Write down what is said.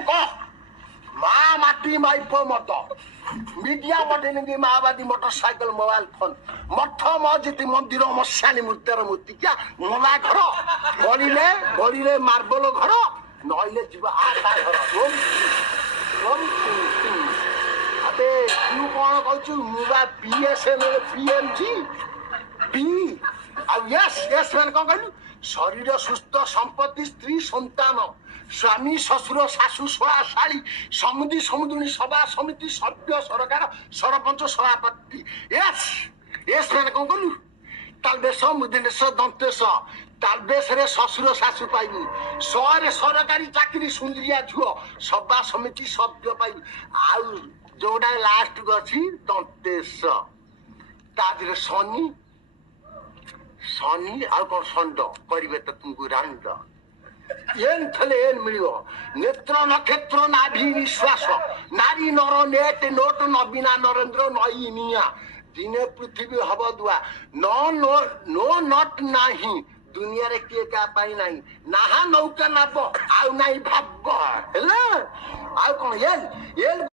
ক মা মাটি মাইপ মত মিডিয়া বটেনি মাওবাদী মোটরসাইকেল মোবাইল ফোন মঠ মসজিদ মন্দির মশানি মূর্তির মূর্তিকা মোলা ঘর গড়িলে গড়িলে মার্বল ঘর নইলে যাব আশা ঘর আবে তুই কোন কইছু মুবা বিএসএনএল পিএমজি পি ଆଉ yes ମାନେ କଣ କହିଲୁ ଶରୀର ସୁସ୍ଥ ସମ୍ପତ୍ତି ସ୍ତ୍ରୀ ସନ୍ତାନ ସ୍ୱାମୀ ଶ୍ୱଶୁର ଶାଶୁ ଶଳା ଶାଳୀ ସମୁଦି ସମୁଦୁଣୀ ସଭା ସମିତି ସଭ୍ୟ ସରକାର ସରପଞ୍ଚ ସଭାପତି yes ମାନେ କଣ କହିଲୁ ତାଲବେଶ ମୁଦିନେଶ ଦନ୍ତେଶ ତାଲବେଶରେ ଶ୍ୱଶୁର ଶାଶୁ ପାଇବୁ ଶହରେ ସରକାରୀ ଚାକିରି ସୁନ୍ଦରିଆ ଝୁଅ ସଭା ସମିତି ସଭ୍ୟ ପାଇବୁ ଆଉ ଯୋଉଟା ଲାଷ୍ଟକୁ ଅଛି ଦନ୍ତେଶ ତା ଦେହରେ ଶନି ଶନି ଆଉ କଣ ଷଣ୍ଢ କରିବେ ତ ତୁମକୁ ରାଣ୍ଡ ଏନ୍ ଥଲେ ଏନ୍ ମିଳିବ ନେତ୍ର ନକ୍ଷତ୍ର ନାଭି ନିଶ୍ୱାସ ନାରୀ ନର ନେଟ ନୋଟ ନବୀନା ନରେନ୍ଦ୍ର ନଈ ନିଆଁ ଦିନେ ପୃଥିବୀ ହବ ଦୁଆ नो ନଟ ନାହିଁ ଦୁନିଆରେ କିଏ କାହା ପାଇଁ ନାହିଁ ନାହା ନୌକା ନାବ ଆଉ ନାହିଁ ଭାବ ହେଲା ଆଉ କଣ ଏନ୍